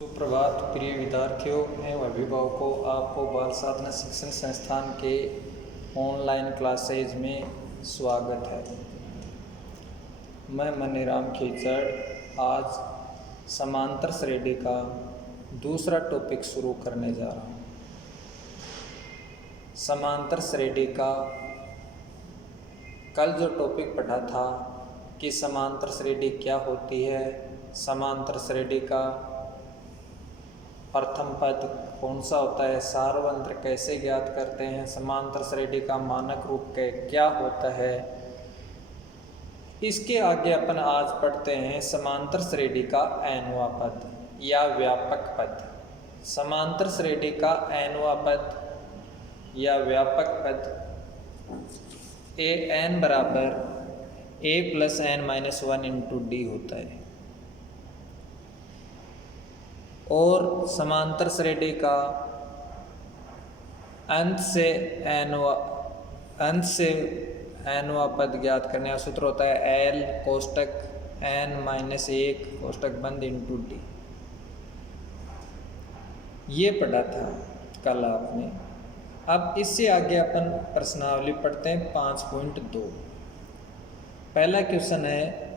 सुप्रभात प्रिय विद्यार्थियों एवं अभिभावकों, आपको बाल साधना शिक्षण संस्थान के ऑनलाइन क्लासेज में स्वागत है। मैं मनीराम खीचड़ आज समांतर श्रेणी का दूसरा टॉपिक शुरू करने जा रहा हूँ। समांतर श्रेणी का कल जो टॉपिक पढ़ा था कि समांतर श्रेणी क्या होती है, समांतर श्रेणी का प्रथम पद कौन सा होता है, सार्वत्र कैसे ज्ञात करते हैं, समांतर श्रेणी का मानक रूप क्या होता है। इसके आगे अपन आज पढ़ते हैं समांतर श्रेणी का एनवा पद या व्यापक पद। समांतर श्रेणी का एनवा पद या व्यापक पद ए एन बराबर A plus N minus 1 into D होता है और समांतर श्रेणी का अंत से एनवा पद ज्ञात करने का सूत्र होता है एल कोष्टक एन माइनस 1 कोष्टक बंद इंटू डी। ये पढ़ा था कल आपने। अब इससे आगे अपन प्रश्नावली पढ़ते हैं 5.2। पहला क्वेश्चन है,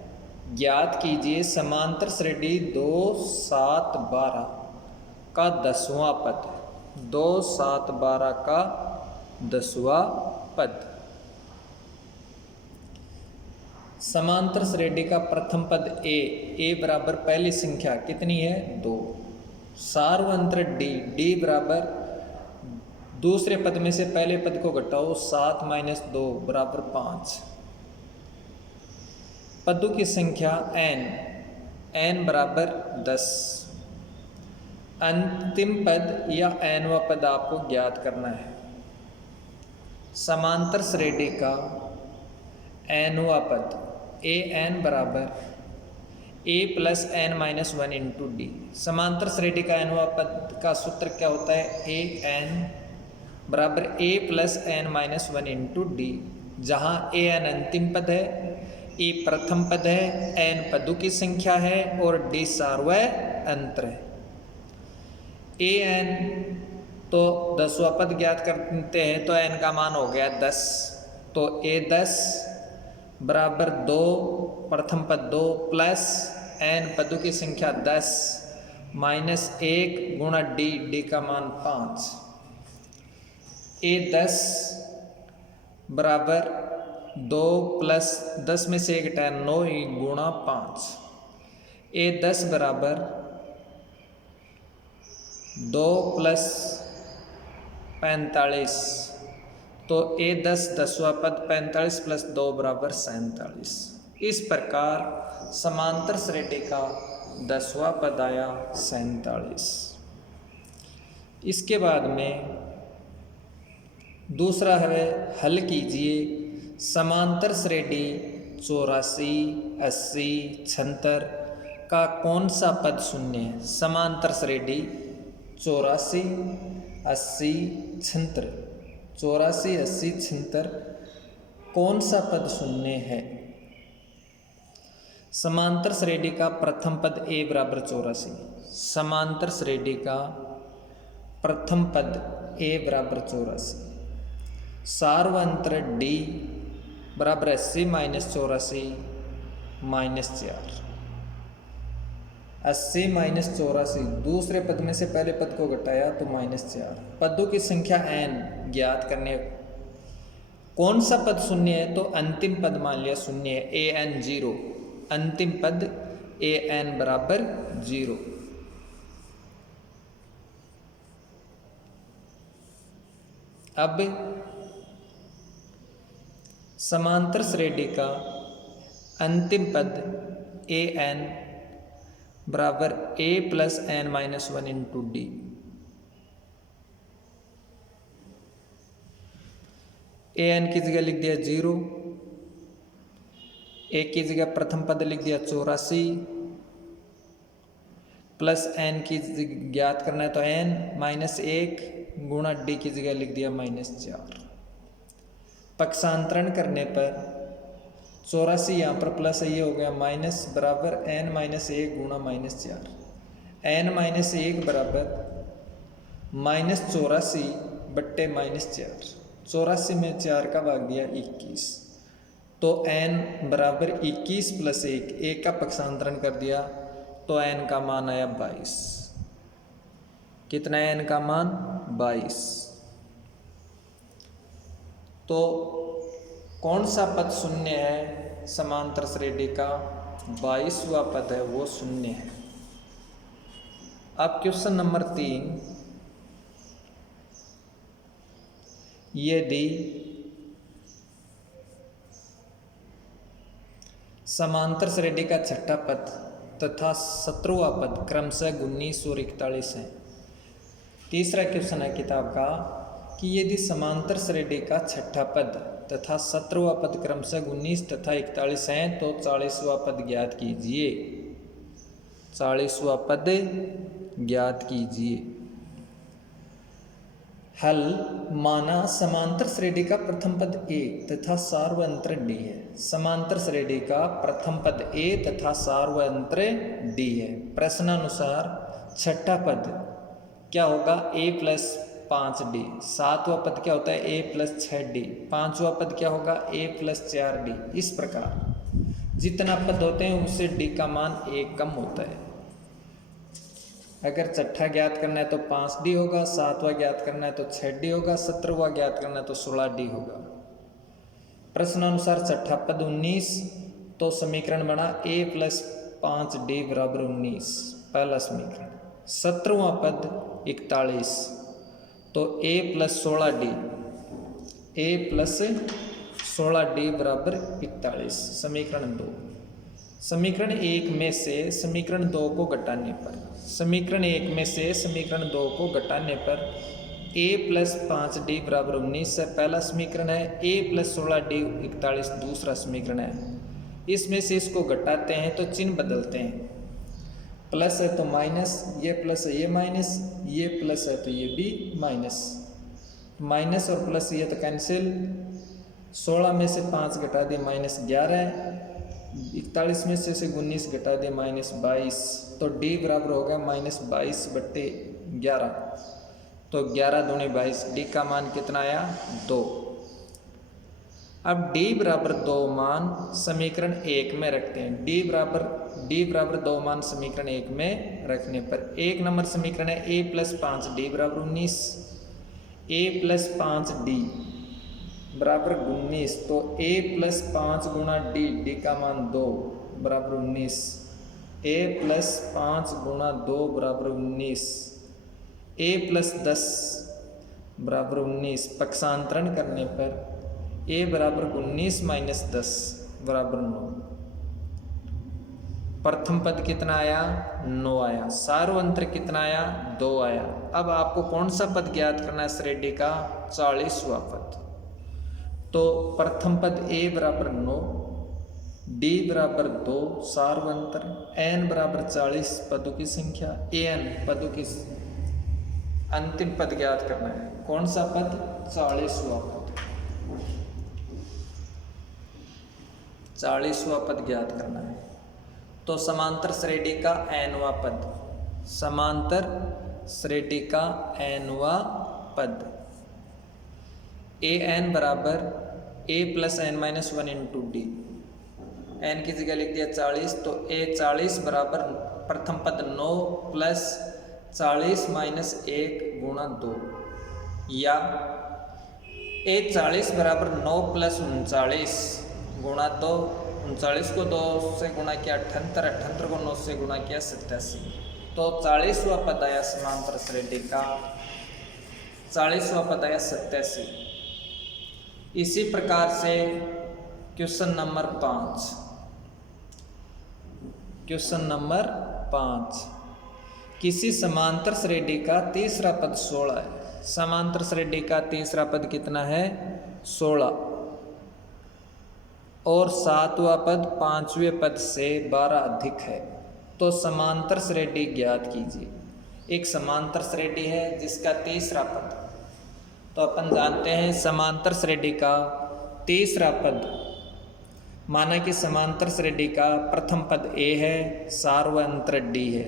ज्ञात कीजिए समांतर श्रेणी 2, 7, 12 का 10वां पद। 2, 7, 12 का 10वां पद। समांतर श्रेणी का प्रथम पद ए बराबर पहली संख्या कितनी है 2। सार्वत्र डी बराबर दूसरे पद में से पहले पद को घटाओ 7 माइनस 2 बराबर 5। पदों की संख्या n बराबर 10। अंतिम पद या nवा पद आपको ज्ञात करना है। समांतर श्रेणी का nवा पद ए एन बराबर A plus N minus 1 into D. समांतर श्रेणी का nवा पद का सूत्र क्या होता है, ए एन बराबर A plus N minus 1 into D, जहाँ ए एन अंतिम पद है, ए प्रथम पद है, एन पदों की संख्या है और डी सार्वत्र है। ए एन तो 10वां पद ज्ञात करते हैं तो एन का मान हो गया 10। तो ए 10 बराबर 2 प्रथम पद 2 प्लस एन पदों की संख्या 10 माइनस 1 गुणा डी का मान 5। ए 10 बराबर 2 प्लस 10 में से 1 घटाया 9 गुणा 5। ए 10 बराबर 2 प्लस 45। तो ए 10 10वां पद 45 प्लस 2 बराबर 47। इस प्रकार समांतर श्रेणी का 10वां पद आया 47। इसके बाद में दूसरा है, हल कीजिए समांतर श्रेणी 84, 80, 76 का कौन सा पद शून्य है। समांतर श्रेणी 84, 80, 76 84, 80, 76 कौन सा पद शून्य है। समांतर श्रेणी का प्रथम पद ए बराबर 84। समांतर श्रेणी का प्रथम पद ए बराबर 84। सार्वत्र डी बराबर 80 माइनस 84 माइनस 4। 80 माइनस 84 दूसरे पद में से पहले पद को घटाया तो माइनस 4। पदों की संख्या n ज्ञात करने कौन सा पद शून्य है, तो अंतिम पद मान लिया शून्य है, ए एन 0। अंतिम पद ए एन बराबर 0। अब समांतर श्रेणी का अंतिम पद ए एन बराबर A plus N minus 1 into D. A N की जगह लिख दिया 0, ए की जगह प्रथम पद लिख दिया 84 प्लस एन की ज्ञात करना है तो एन माइनस 1 गुणा डी की जगह लिख दिया माइनस 4। पक्षांतरण करने पर 84 यहाँ पर प्लस ये हो गया माइनस बराबर एन माइनस 1 गुणा माइनस 4। n-1 बराबर -84 बट्टे -4। 84 में 4 का भाग दिया 21, तो n बराबर 21 + 1 का पक्षांतरण कर दिया तो n का मान आया 22। कितना है n का मान? 22। तो कौन सा पद शून्य है? समांतर श्रेणी का 22वां पद है वो शून्य है। अब क्वेश्चन नंबर 3, यदि समांतर श्रेणी का छठा पद तथा 17वां पद क्रमशः 19 और 41 है। तीसरा क्वेश्चन है किताब का कि यदि समांतर श्रेणी का छठा पद तथा 17वां पद क्रमशः 19 तथा 41 हैं तो 40वां पद ज्ञात कीजिए। 40वां पद ज्ञात कीजिए। हल। माना समांतर श्रेणी का प्रथम पद A तथा सार्वंत्र D है। समांतर श्रेणी का प्रथम पद A तथा सार्वंत्र D है। प्रश्नानुसार छठा पद क्या होगा? A + 5D। सातवां पद क्या होता है? A + 6D। पांचवा पद क्या होगा? A + 4D। इस प्रकार जितना पद होते हैं उससे D का मान 1 कम होता है। अगर छठा ज्ञात करना है तो 5D होगा, सातवां ज्ञात करना है तो 6D होगा, 17वां ज्ञात करना है तो 16D होगा। प्रश्नानुसार छठा पद 19, तो समीकरण बना A + 5D = 19, पहला समीकरण। 17वां पद 41, तो A + 16D, A + 16D = 41, समीकरण 2। समीकरण 1 में से समीकरण 2 को घटाने पर, समीकरण 1 में से समीकरण 2 को घटाने पर A + 5D = 19 है पहला समीकरण है, A + 16D 41 दूसरा समीकरण है। इसमें से इसको घटाते हैं तो चिन्ह बदलते हैं, प्लस है तो माइनस, ये प्लस है ये माइनस, ये प्लस है तो ये भी माइनस, माइनस और प्लस ये तो कैंसिल। 16 में से 5 घटा दिए -11, 41 में से 19 घटा दिए -22, तो D बराबर हो गया -22/11, तो 11 दूनी 22। D का मान कितना आया? 2। अब D बराबर 2 मान समीकरण 1 में रखते हैं। D बराबर 2 मान समीकरण 1 में रखने पर 1 नंबर समीकरण है A + 5D = 19, A + 5D = 19, तो A + 5 × D का मान 2 = 19, A + 5 × 2 = 19, A + 10 = 19। पक्षांतरण करने पर A = 19 - 10 = 9। प्रथम पद कितना आया? 9 आया। सार्वंत्र कितना आया? 2 आया। अब आपको कौन सा पद ज्ञात करना है? श्रेणी का 40वां पद। तो प्रथम पद A = 9, D = 2, सार्वंत्र n = 40 पदों की संख्या, an पदों की अंतिम पद ज्ञात करना है। कौन सा पद? 40वां पद। 40वां पद ज्ञात करना है। तो समांतर श्रेणी का nवां पद, समांतर श्रेणी का nवां पद an बराबर A + n-1 × D। n की जगह लिख दिया 40, तो A 40 बराबर प्रथम पद 9 + 40 - 1 × 2, या A 40 बराबर 9 + 39 × 2, 39 को 2 से गुणा किया 78, 78 को 9 से गुणा किया 87, तो 40वां पद आया समांतर श्रेणी का, 40वां पद आया 87। इसी प्रकार से क्वेश्चन नंबर 5, क्वेश्चन नंबर 5, किसी समांतर श्रेणी का तीसरा पद 16 है। समांतर श्रेणी का तीसरा पद कितना है? 16, और सातवां पद पांचवें पद से 12 अधिक है, तो समांतर श्रेणी ज्ञात कीजिए। एक समांतर श्रेणी है जिसका तीसरा पद, तो अपन जानते हैं समांतर श्रेणी का तीसरा पद, माना कि समांतर श्रेणी का प्रथम पद A है, सार्वंत्र D है,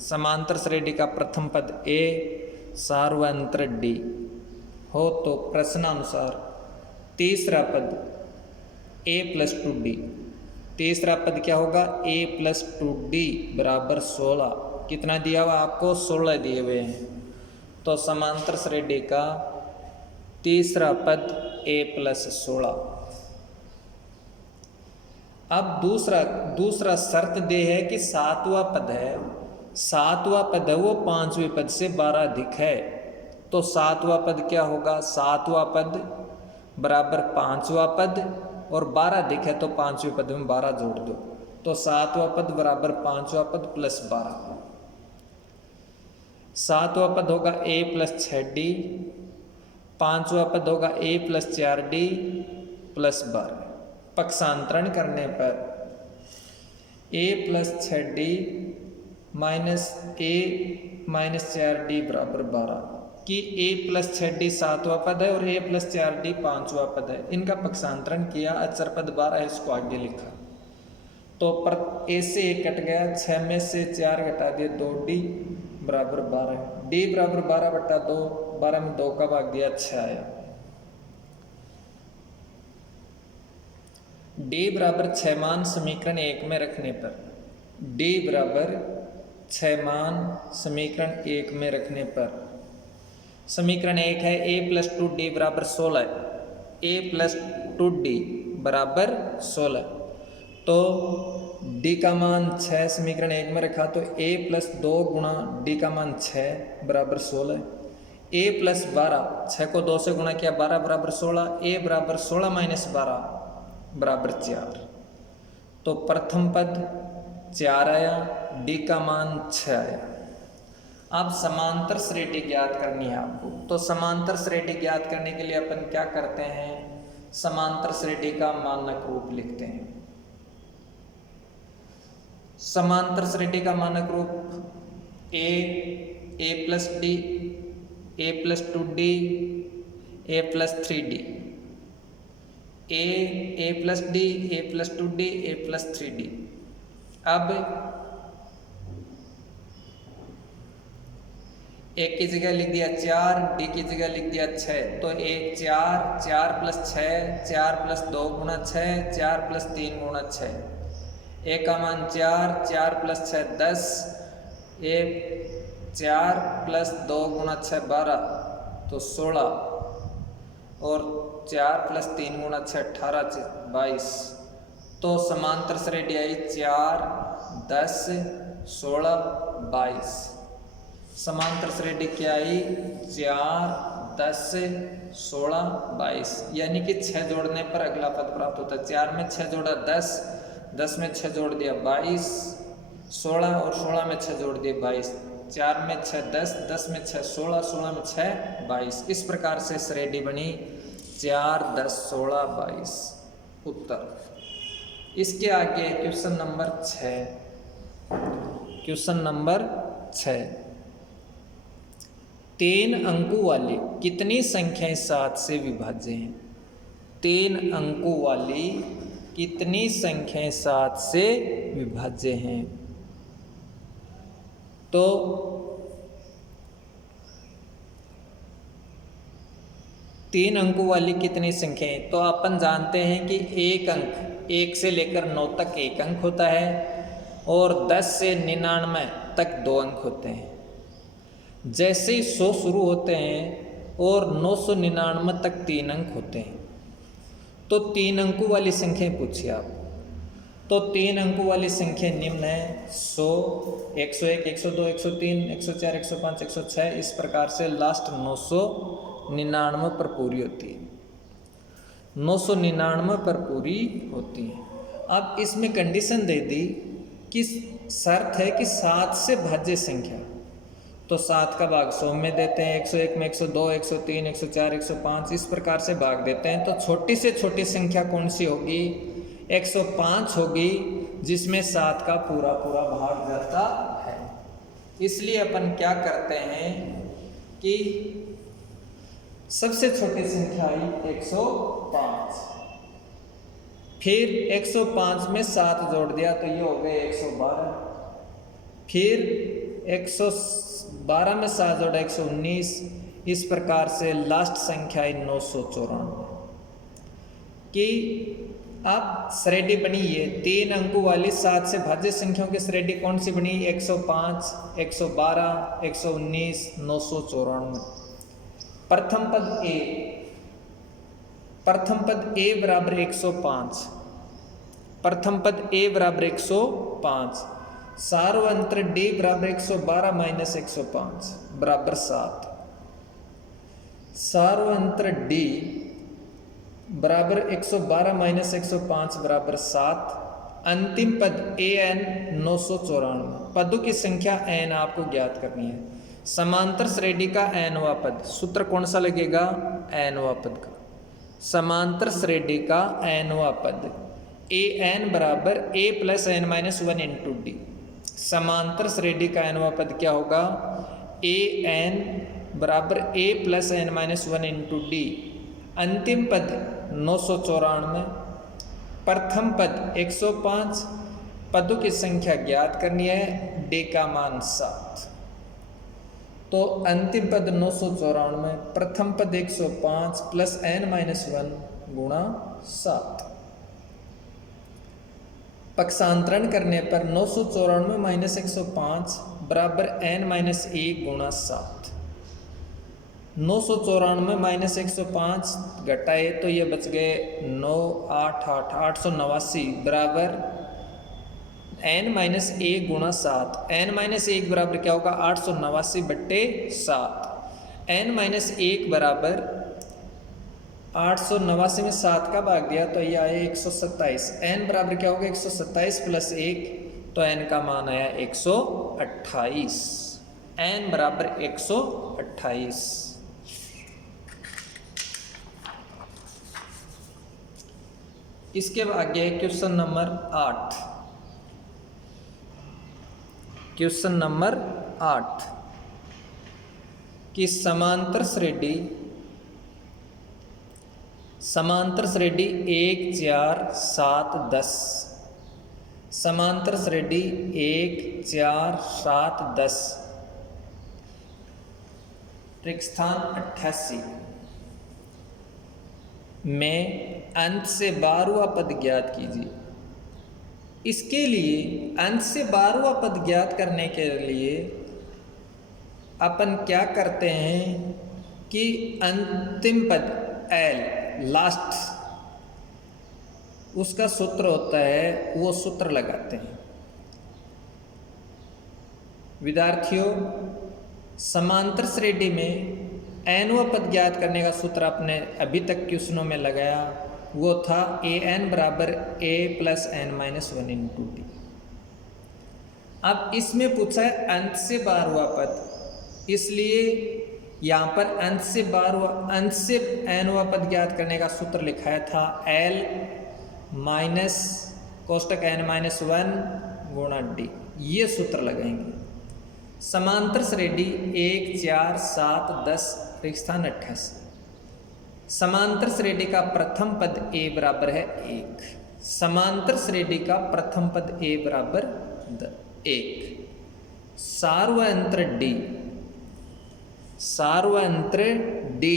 समांतर श्रेणी का प्रथम पद ए सार्वंत्र डी हो तो प्रश्नानुसार तीसरा पद ए प्लस टू डी, तीसरा पद क्या होगा ए प्लस टू डी बराबर 16। कितना दिया हुआ आपको 16 दिए हुए हैं। तो समांतर श्रेणी का तीसरा पद ए प्लस 16। अब दूसरा शर्त दे है कि सातवां पद है, सातवां पद है वो पांचवें पद से 12 अधिक है। तो सातवां पद क्या होगा, सातवां पद बराबर पांचवा पद और 12 अधिक है तो पांचवें पद में 12 जोड़ दो। तो सातवां पद बराबर पांचवा पद प्लस 12। सातवां पद होगा ए प्लस 6d, पांचवा पद होगा ए प्लस 4d प्लस 12। पक्षांतरण करने पर ए प्लस 6d माइनस ए माइनस 4d बराबर 12 कि ए प्लस 6d सातवां पद है और ए प्लस 4d पांचवा पद है। इनका पक्षांतरण किया, अचर पद 12 है इसको आगे लिखा। तो पर ए से ए कट गया, 6 में से 4 घटा दिए 2d बराबर 12, d बराबर 12 बटा 2, 12 में 2 का भाग दिया 6 आया। d बराबर 6 मान समीकरण 1 में रखने पर, d बराबर 6 मान समीकरण 1 में रखने पर, समीकरण 1 है a प्लस 2d बराबर 16, a प्लस 2d बराबर 16। तो d का मान 6 समीकरण 1 में रखा तो a प्लस 2 गुणा d का मान 6 बराबर 16, a प्लस 12, 6 को 2 से गुणा किया 12 बराबर 16, a बराबर 16 माइनस 12 बराबर 4। तो प्रथम पद 4 आया, d का मान 6 आया। अब समांतर श्रेणी ज्ञात करनी है आपको। तो समांतर श्रेणी ज्ञात करने के लिए अपन क्या करते हैं, समांतर श्रेणी का मानक रूप लिखते हैं। समांतर श्रेणी का मानक रूप ए प्लस डी, ए प्लस 2d, ए प्लस 3d, ए प्लस डी, ए प्लस 2d, ए प्लस 3d। अब ए की जगह लिख दिया 4, डी की जगह लिख दिया 6। तो ए 4 प्लस 6, 4 प्लस 2 गुणा 6, 4 प्लस 3 गुणा 6, ए का मान 4 प्लस 6 10, ए 4 प्लस 2 गुणा 6 12 तो 16, और 4 प्लस 3 गुणा 6 18 22। तो समांतर श्रेणी आई 4 10 16 22। समांतर श्रेणी क्या आई 4 10 16 22, यानी कि 6 जोड़ने पर अगला पद प्राप्त होता है। 4 में 6 जोड़ा 10, 10 में 6 जोड़ दिया 22, 16 और 16 में 6 जोड़ दिए 22, 4 में 6 10, 10 में 6 16, 16 में 6 22। इस प्रकार से श्रेणी बनी 4 10 16 22 उत्तर। इसके आगे क्वेश्चन नंबर 6, क्वेश्चन नंबर 6, 3 अंकों वाली कितनी संख्याएं 7 से विभाज्य हैं। 3 अंकों वाली कितनी संख्याएं 7 से विभाज्य हैं। तो 3 अंकों वाली कितनी संख्याएं, तो अपन जानते हैं कि एक अंक 1 से लेकर 9 तक एक अंक होता है और 10 से 99 तक 2 अंक होते हैं। जैसे ही 100 शुरू होते हैं और 999 तक 3 अंक होते हैं। तो 3 अंकों वाली संख्या पूछिए आप। तो 3 अंकों वाली संख्या निम्न है 100 101 102 103 104 105 106। इस प्रकार से लास्ट 999 पर पूरी होती है, 999 पर पूरी होती है। अब इसमें कंडीशन दे दी कि शर्त है कि 7 से भाज्य संख्या, तो 7 का भाग 100 में देते हैं, 101 में 102 103 104 105 इस प्रकार से भाग देते हैं। तो छोटी से छोटी संख्या कौन सी होगी, 105 होगी, जिसमें 7 का पूरा भाग जाता है। इसलिए अपन क्या करते हैं कि सबसे छोटी संख्या आई 105, फिर 105 में 7 जोड़ दिया तो ये हो गए 112, फिर 112 में 7 जोड़ा 119। इस प्रकार से लास्ट संख्या है 994 कि आप श्रेणी बनी है 3 अंकों वाली 7 से भाज्य संख्याओं की श्रेणी कौन सी बनी? 105, 112, 119, 994। प्रथम पद ए बराबर 105, प्रथम पद ए बराबर 105, सार्वंत्र डी बराबर 112 माइनस 105 बराबर 7, सार्वंत्र डी बराबर 112 माइनस 105 बराबर 7। अंतिम पद ए एन 994। पदों की संख्या एन आपको ज्ञात करनी है। समांतर श्रेणी का एनवा पद, सूत्र कौन सा लगेगा? एनवा पद का। समांतर श्रेणी का एनवा पद ए एन बराबर A plus N minus 1 into D. समांतर श्रेणी का एनवा पद क्या होगा? ए एन बराबर A plus N minus 1 into D. अंतिम पद 994, प्रथम पद 105। पदों की संख्या ज्ञात करनी है, डी का मान 7। तो अंतिम पद 994, प्रथम पद 105 प्लस एन माइनस 1 गुणा 7। पक्षांतरण करने पर 994 माइनस 105 बराबर एन माइनस 1 गुणा 7। 994 माइनस 105 घटाए तो ये बच गए 9, 8, 8, 889 बराबर एन माइनस 1 गुणा 7। एन माइनस 1 बराबर क्या होगा? 889 बट्टे 7। एन माइनस 1 बराबर 889 में 7 का भाग दिया तो यह आया 127। एन बराबर क्या होगा? 127 प्लस 1, तो एन का मान आया 128। एन बराबर 128। इसके आगे क्वेश्चन नंबर 8। क्वेश्चन नंबर 8 कि समांतर श्रेणी 1, 4, 7, 10। समांतर श्रेणी 1, 4, 7, 10। रिक्त स्थान 88 में अंत से 12वां पद ज्ञात कीजिए। इसके लिए अंत से 12वां पद ज्ञात करने के लिए अपन क्या करते हैं कि अंतिम पद एल लास्ट, उसका सूत्र होता है, वो सूत्र लगाते हैं। विद्यार्थियों, समांतर श्रेणी में एनवा पद ज्ञात करने का सूत्र आपने अभी तक क्वेश्चनों में लगाया, वो था ए एन बराबर A plus N minus 1 into D. अब इसमें पूछा है अंत से 12वां पद, इसलिए यहाँ पर अंत से एनवा पद ज्ञात करने का सूत्र लिखाया था एल माइनस कोष्टक एन माइनस 1 गुणा डी। ये सूत्र लगाएंगे। समांतर श्रेणी 1, 4, 7, 10 रिक्त स्थान 88। समांतर श्रेणी का प्रथम पद ए बराबर है 1। समांतर श्रेणी का प्रथम पद ए बराबर 1। सार्वयंत्र डी, सार्वयंत्र डी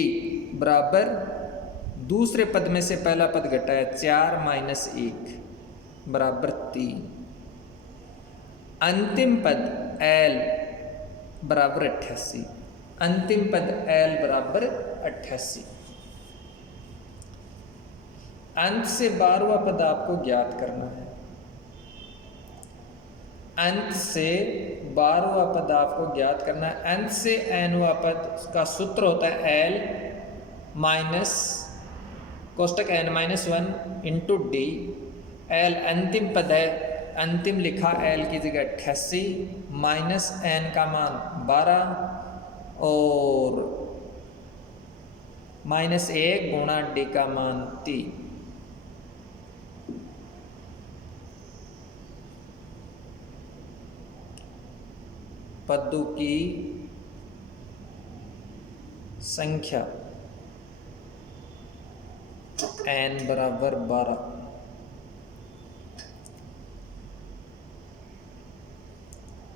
बराबर दूसरे पद में से पहला पद घटाया 4 माइनस 1 बराबर 3। अंतिम पद एल बराबर 88। अंतिम पद एल बराबर 88। अंत से 12वां पद आपको ज्ञात करना है। अंत से 12वां पद आपको ज्ञात करना है। अंत से एनवा पद का सूत्र होता है एल माइनस कोष्टक N minus 1 into D. L अंतिम पद है, अंतिम लिखा एल की जगह 88 माइनस एन का मान 12 और माइनस 1 गुणा डी का मान 3। पदों की संख्या n बराबर 12।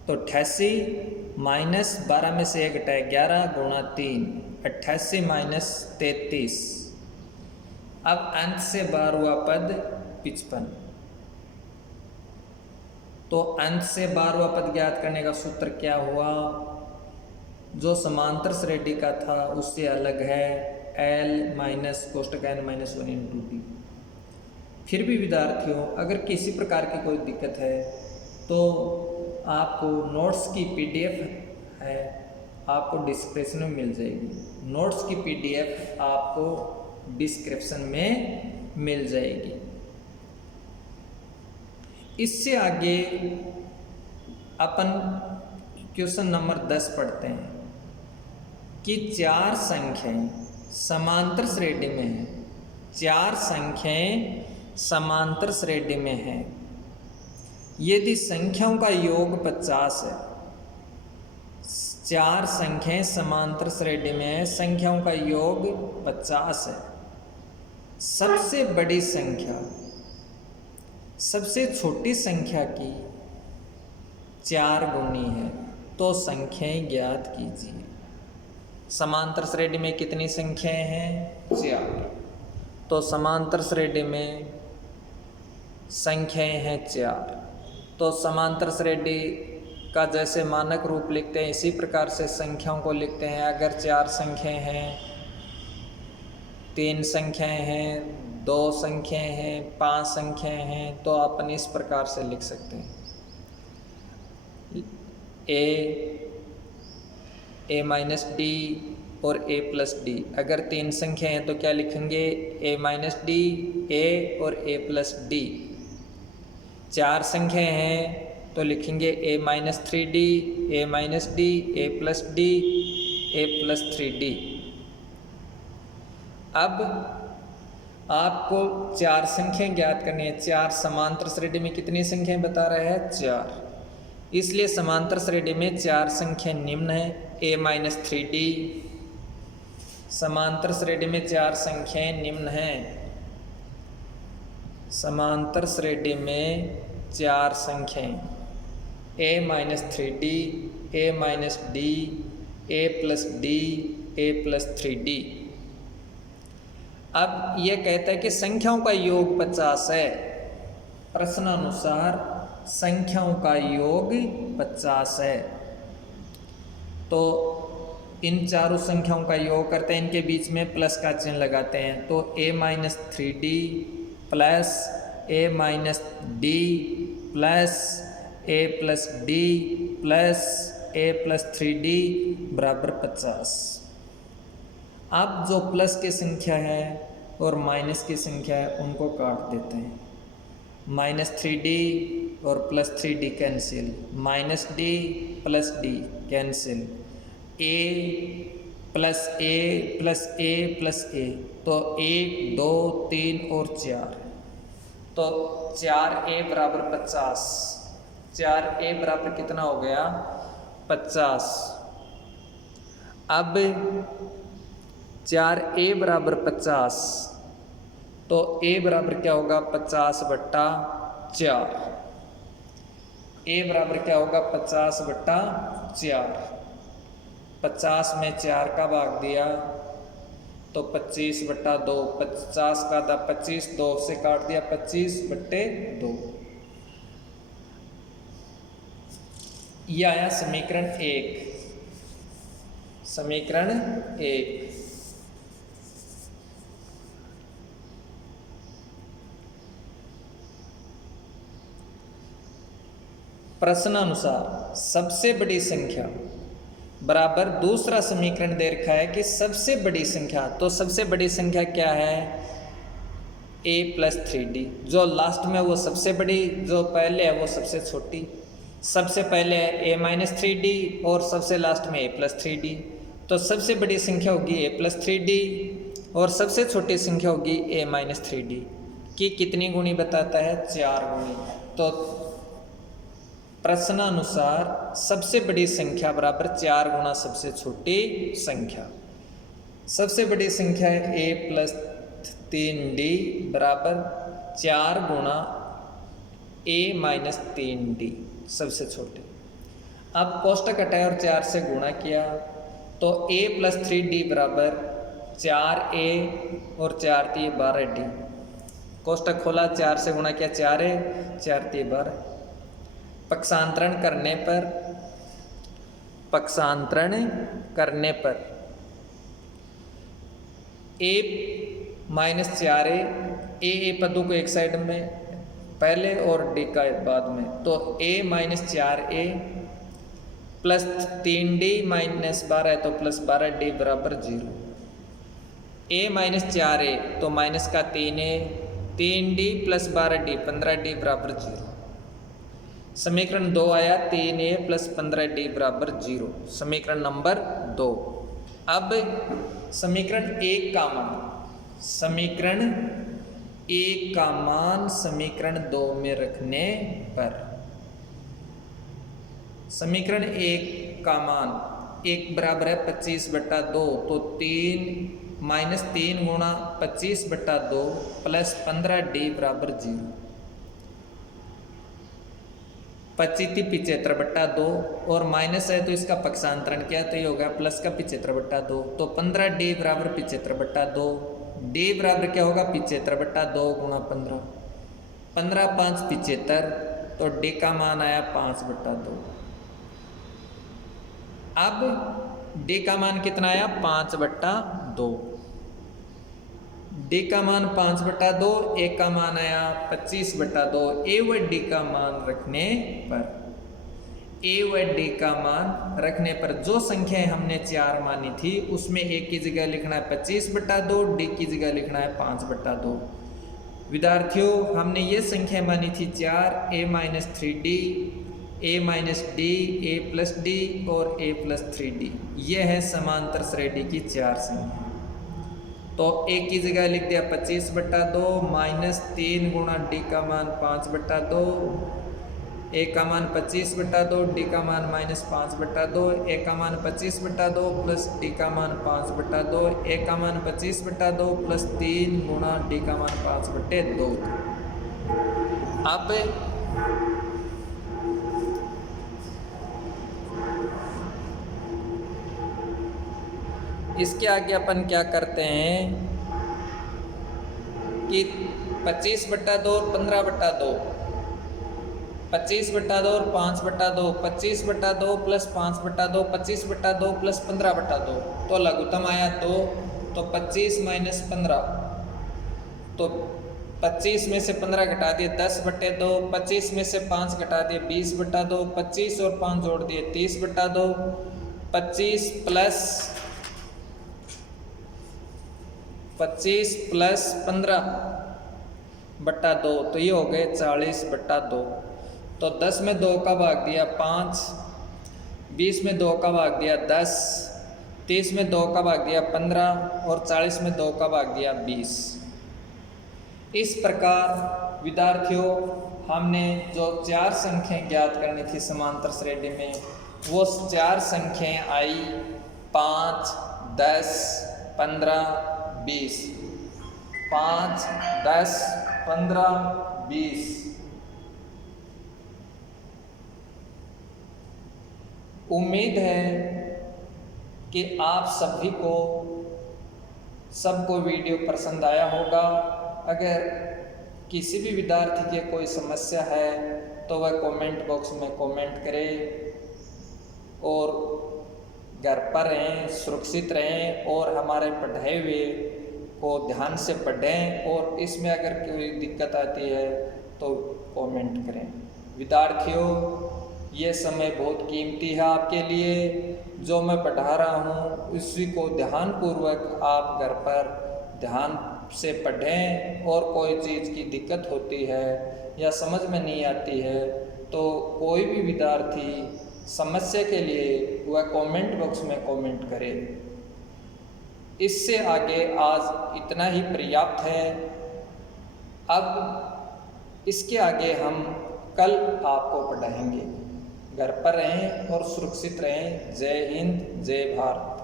तो 88 माइनस 12 में से 1 घटाए 11 गुणा 3, 88 माइनस 33। अब अंत से बाहर हुआ पद 55। तो अंत से बाहर हुआ पद ज्ञात करने का सूत्र क्या हुआ? जो समांतर श्रेणी का था उससे अलग है, L माइनस कोष्टक n माइनस 1 इंटू डी। फिर भी विद्यार्थियों, अगर किसी प्रकार की कोई दिक्कत है तो आपको नोट्स की PDF है, आपको डिस्क्रिप्शन में मिल जाएगी। नोट्स की PDF आपको डिस्क्रिप्शन में मिल जाएगी। इससे आगे अपन क्वेश्चन नंबर 10 पढ़ते हैं कि 4 संख्याएं समांतर श्रेणी में हैं। 4 संख्याएं समांतर श्रेणी में हैं। यदि संख्याओं का योग 50 है, 4 संख्याएं समांतर श्रेणी में है, संख्याओं का योग 50 है। सबसे बड़ी संख्या सबसे छोटी संख्या की 4 गुनी है, तो संख्याएं ज्ञात कीजिए। समांतर श्रेणी में कितनी संख्याएं हैं? 4। तो समांतर श्रेणी में संख्याएं हैं 4। तो समांतर श्रेणी का जैसे मानक रूप लिखते हैं इसी प्रकार से संख्याओं को लिखते हैं। अगर 4 संख्याएं हैं, 3 संख्याएं हैं, 2 संख्याएं हैं, 5 संख्याएं हैं, तो अपन इस प्रकार से लिख सकते हैं। ए माइनस डी और ए प्लस डी। अगर 3 संख्या हैं तो क्या लिखेंगे? ए माइनस डी, ए और ए प्लस डी। 4 संख्याएं हैं तो लिखेंगे ए माइनस 3D, ए माइनस डी, ए प्लस डी, ए प्लस 3D। अब आपको 4 संख्याएं ज्ञात करनी है। 4 समांतर श्रेणी में कितनी संख्याएं बता रहे हैं? 4। इसलिए समांतर श्रेणी में 4 संख्या निम्न है। a minus 3D। समांतर श्रेणी में 4 संख्याएं निम्न हैं। समांतर श्रेणी में 4 संख्याएं a minus 3D, a minus D, a plus D, a plus 3D। अब यह कहता है कि संख्याओं का योग 50 है। प्रश्नानुसार संख्याओं का योग 50 है। तो इन चारों संख्याओं का योग करते हैं, इनके बीच में प्लस का चिन्ह लगाते हैं। तो a minus 3D plus a minus D plus a plus D plus a plus 3D बराबर 50। अब जो प्लस की संख्या है और माइनस की संख्या है उनको काट देते हैं। माइनस 3D और plus 3D cancel, minus D plus D cancel, a plus a plus a plus a। तो 1, 2, 3 और 4। तो 4a बराबर 50। 4a बराबर कितना हो गया? 50। अब 4a बराबर 50, तो a बराबर क्या होगा? 50/4। a बराबर क्या होगा? 50/4। 50 में 4 का भाग दिया तो 25/2। 50 का आधा 25, 2 से काट दिया 25/2। यह आया समीकरण 1। समीकरण 1। प्रश्नानुसार सबसे बड़ी संख्या बराबर दूसरा समीकरण दे रखा है कि सबसे बड़ी संख्या। तो सबसे बड़ी संख्या क्या है? a plus 3D। जो लास्ट में वो सबसे बड़ी, जो पहले है वो सबसे छोटी। सबसे पहले है a माइनस 3D और सबसे लास्ट में a प्लस 3D। तो सबसे बड़ी संख्या होगी a प्लस 3D और सबसे छोटी संख्या होगी a माइनस 3D की कितनी गुणी बताता है? 4 गुणी। तो प्रश्नानुसार सबसे बड़ी संख्या बराबर 4 गुना सबसे छोटी संख्या। सबसे बड़ी संख्या है a प्लस 3D बराबर 4 गुना a माइनस 3D सबसे छोटी। अब कोष्टक हटाया और 4 से गुणा किया तो a + 3d बराबर 4a और 4 × 3 12d। कोष्टक खोला, 4 से गुणा किया 4a, 4 × 3 12। पक्षांतरण करने पर a - 4a, a पदों को एक साइड में पहले और d का बाद में, तो a - 4a प्लस 3d - 12 है तो प्लस 12d बराबर 0। a - 4a तो माइनस का 3a, 3d plus 12d 15d बराबर 0। समीकरण 2 आया 3a प्लस 15d बराबर 0, समीकरण नंबर 2। अब समीकरण 1 का मान समीकरण 2 में रखने पर, समीकरण 1 का मान 1 बराबर है 25/2, तो 3 गुणा 25/2 प्लस 15d बराबर 0। 25 × 75/2 और माइनस है तो इसका पक्षांतरण किया तो ये होगा प्लस का 75/2, तो 15d बराबर 75/2। d बराबर क्या होगा 75/2 गुणा 15, 15 × 5 = 75, तो d का मान आया 5/2। अब d का मान कितना आया 5/2, d का मान 5/2, a का मान आया 25/2। a व d का मान रखने पर जो संख्याएं हमने 4 मानी थी उसमें a की जगह लिखना है 25/2, d की जगह लिखना है 5/2। विद्यार्थियों, हमने ये संख्या मानी थी 4, a - 3d, a - d, a + d और a + 3d। यह है समांतर श्रेणी की 4 संख्या। तो a की जगह लिख दिया 25/2 माइनस 3 गुणा d का मान 5/2, a का मान 25/2, d का मान -5/2, a का मान 25/2 प्लस d का मान 5/2, a का मान 25/2 प्लस 3 गुणा d का मान 5/2। अब इसके आगे अपन क्या करते हैं कि 25/2 और 15/2, 25/2 और 5/2, 25/2 प्लस 5/2, 25/2 प्लस 15/2, तो लघुत्तम आया 2, तो 25 - 15, तो 25 में से 15 घटा दिए 10/2, 25 में से 5 घटा दिए 20/2, 25 और 5 जोड़ दिए 30/2, 25 प्लस 15/2, तो ये हो गए 40/2। तो 10 में 2 का भाग दिया 5, 20 में 2 का भाग दिया 10, 30 में 2 का भाग दिया 15 और 40 में 2 का भाग दिया 20। इस प्रकार विद्यार्थियों, हमने जो 4 संख्याएं ज्ञात करनी थी समांतर श्रेणी में, वो 4 संख्याएं आई 5, 10, 15, 20। 5, 10, 15, 20। उम्मीद है कि आप सबको वीडियो पसंद आया होगा। अगर किसी भी विद्यार्थी के कोई समस्या है तो वह कमेंट बॉक्स में कमेंट करें और घर पर रहें, सुरक्षित रहें और हमारे पढ़ाए हुए को ध्यान से पढ़ें, और इसमें अगर कोई दिक्कत आती है तो कमेंट करें। विद्यार्थियों, ये समय बहुत कीमती है आपके लिए। जो मैं पढ़ा रहा हूँ उसी को ध्यानपूर्वक आप घर पर ध्यान से पढ़ें, और कोई चीज़ की दिक्कत होती है या समझ में नहीं आती है तो कोई भी विद्यार्थी समस्या के लिए वह कमेंट बॉक्स में कमेंट करे। इससे आगे आज इतना ही पर्याप्त है। अब इसके आगे हम कल आपको पढ़ाएंगे। घर पर रहें और सुरक्षित रहें। जय हिंद, जय भारत।